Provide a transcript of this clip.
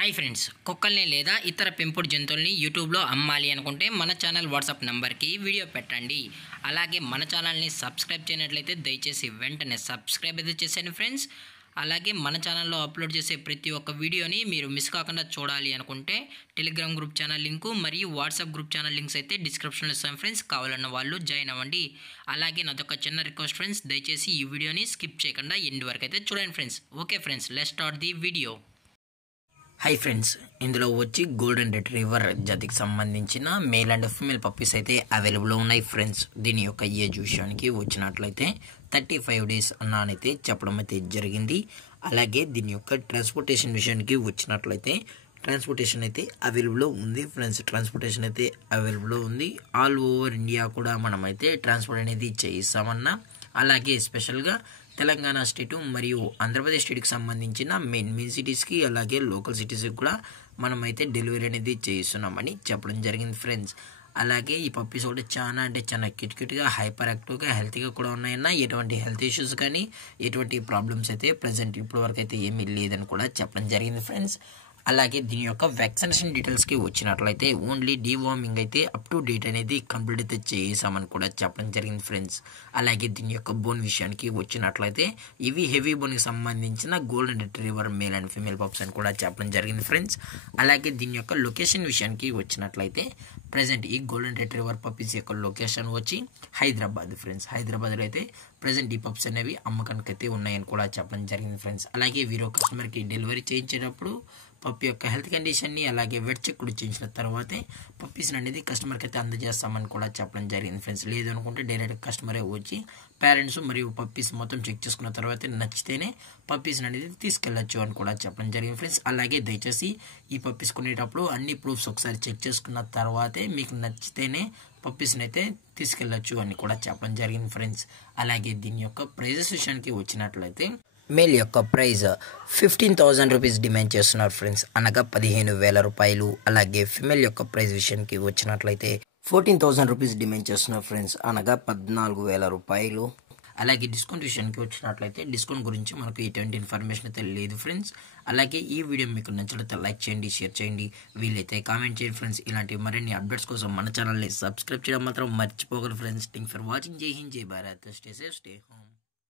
Hi friends, కుక్కల్ని లేదా ఇతర పెంపుడు జంతువుల్ని యూట్యూబ్లో అమ్మాలి అనుకుంటే మన ఛానల్ వాట్సాప్ నెంబర్కి వీడియో పెట్టండి. అలాగే మన ఛానల్ని సబ్స్క్రైబ్ చేయనట్లయితే దయచేసి వెంటనే సబ్స్క్రైబ్ అయితే చేసేయండి ఫ్రెండ్స్. అలాగే మన ఛానల్లో అప్లోడ్ చేసే ప్రతి ఒక్క వీడియోని మీరు మిస్ కాకుండా చూడాలి అనుకుంటే టెలిగ్రామ్ గ్రూప్ ఛానల్ లింకు మరియు వాట్సాప్ గ్రూప్ ఛానల్ లింక్స్ అయితే డిస్క్రిప్షన్లో ఇస్తాను ఫ్రెండ్స్. కావాలన్న వాళ్ళు జాయిన్ అవ్వండి. అలాగే నాదొక చిన్న రిక్వెస్ట్ ఫ్రెండ్స్, దయచేసి ఈ వీడియోని స్కిప్ చేయకుండా ఎండ్ వరకు అయితే చూడండి friends. Okay friends, let's start the video. Hi friends, ఇందులో వచ్చి గోల్డెన్ రిట్రీవర్ జాతికి సంబంధించిన మేల్ అండ్ ఫీమేల్ పప్పీస్ అయితే అవైలబుల్ ఉన్నాయి ఫ్రెండ్స్. దీని యొక్క ఏజ్ విషయానికి వచ్చినట్లయితే 35 days అన్నానైతే చెప్పడం అయితే జరిగింది. అలాగే దీని యొక్క ట్రాన్స్పోర్టేషన్ విషయానికి వచ్చినట్లయితే ట్రాన్స్పోర్టేషన్ అయితే అవైలబుల్ ఉంది ఫ్రెండ్స్. ట్రాన్స్పోర్టేషన్ అయితే అవైలబుల్ ఉంది. ఆల్ ఓవర్ ఇండియా కూడా మనమైతే ట్రాన్స్పోర్ట్ అనేది చేయిస్తామన్నా. అలాగే స్పెషల్గా తెలంగాణ స్టేటు మరియు ఆంధ్రప్రదేశ్ స్టేట్కి సంబంధించిన మెయిన్ సిటీస్కి అలాగే లోకల్ సిటీస్కి కూడా మనమైతే డెలివరీ అనేది చేయిస్తున్నామని చెప్పడం జరిగింది ఫ్రెండ్స్. అలాగే ఈ పప్పీస్ కూడా చాలా క్యూట్గా హైపర్ యాక్టివ్గా హెల్తీగా కూడా ఉన్నాయన్న. ఎటువంటి హెల్త్ ఇష్యూస్ కానీ ఎటువంటి ప్రాబ్లమ్స్ అయితే ప్రజెంట్ ఇప్పటి వరకు అయితే ఏమీ లేదని కూడా చెప్పడం జరిగింది ఫ్రెండ్స్. అలాగే దీని యొక్క వ్యాక్సినేషన్ డీటెయిల్స్కి వచ్చినట్లయితే ఓన్లీ డీవార్మింగ్ అయితే అప్ టు డేట్ అనేది కంప్లీట్ అయితే చేసామని కూడా చెప్పడం జరిగింది ఫ్రెండ్స్. అలాగే దీని యొక్క బోన్ విషయానికి వచ్చినట్లయితే ఇవి హెవీ బోన్కి సంబంధించిన golden retriever male and female pups అని కూడా చెప్పడం జరిగింది ఫ్రెండ్స్. అలాగే దీని యొక్క లొకేషన్ విషయానికి వచ్చినట్లయితే ప్రజెంట్ ఈ గోల్డెన్ రిట్రీవర్ పప్పీస్ యొక్క లొకేషన్ వచ్చి హైదరాబాద్ ఫ్రెండ్స్. హైదరాబాద్లో అయితే ప్రజెంట్ ఈ పప్స్ అనేవి అమ్మకానికి అయితే ఉన్నాయని కూడా చెప్పడం జరిగింది ఫ్రెండ్స్. అలాగే వీరో కస్టమర్కి డెలివరీ చేయించేటప్పుడు పప్పి యొక్క హెల్త్ కండిషన్ని అలాగే వెట్ చెక్ కూడా చేయించిన తర్వాతే పప్పీస్ని అనేది కస్టమర్కి అయితే అందజేస్తామని కూడా చెప్పడం జరిగింది ఫ్రెండ్స్. లేదు అనుకుంటే డైరెక్ట్ కస్టమరే వచ్చి పేరెంట్స్ మరియు పప్పీస్ మొత్తం చెక్ చేసుకున్న తర్వాత నచ్చితేనే పప్పీస్ని అనేది తీసుకెళ్ళచ్చు అని కూడా చెప్పడం జరిగింది ఫ్రెండ్స్. అలాగే దయచేసి ఈ పప్పీస్ కొనేటప్పుడు అన్ని ప్రూఫ్స్ ఒకసారి చెక్ చేసుకున్న తర్వాతే మీకు నచ్చితేనే పప్పీస్ని అయితే తీసుకెళ్ళచ్చు అని కూడా చెప్పడం జరిగింది ఫ్రెండ్స్. అలాగే దీని యొక్క ప్రైజెస్ విషయానికి వచ్చినట్లయితే మేల్ యొక్క ప్రైజ్ 15,000 రూపీస్ డిమాండ్ చేస్తున్నారు ఫ్రెండ్స్, అనగా 15,000 రూపాయలు. అలాగే ఫిమేల్ యొక్క ప్రైజ్ విషయానికి వచ్చినట్లయితే 14,000 రూపీస్ డిమాండ్ చేస్తున్నారు ఫ్రెండ్స్, అనగా 14,000 రూపాయలు. అలాగే డిస్కౌంట్ విషయానికి వచ్చినట్లయితే డిస్కౌంట్ గురించి మనకు ఎటువంటి ఇన్ఫర్మేషన్ అయితే లేదు ఫ్రెండ్స్. అలాగే ఈ వీడియో మీకు నచ్చినట్లయితే లైక్ చేయండి, షేర్ చేయండి, వీలైతే కామెంట్ చేయండి ఫ్రెండ్స్. ఇలాంటి మరిన్ని అప్డేట్స్ కోసం మన ఛానల్ని సబ్స్క్రైబ్ చేయడం మాత్రం మర్చిపోగలరు ఫ్రెండ్స్. Thank for watching. జై హింద్, జై Bharat. Stay safe, stay home.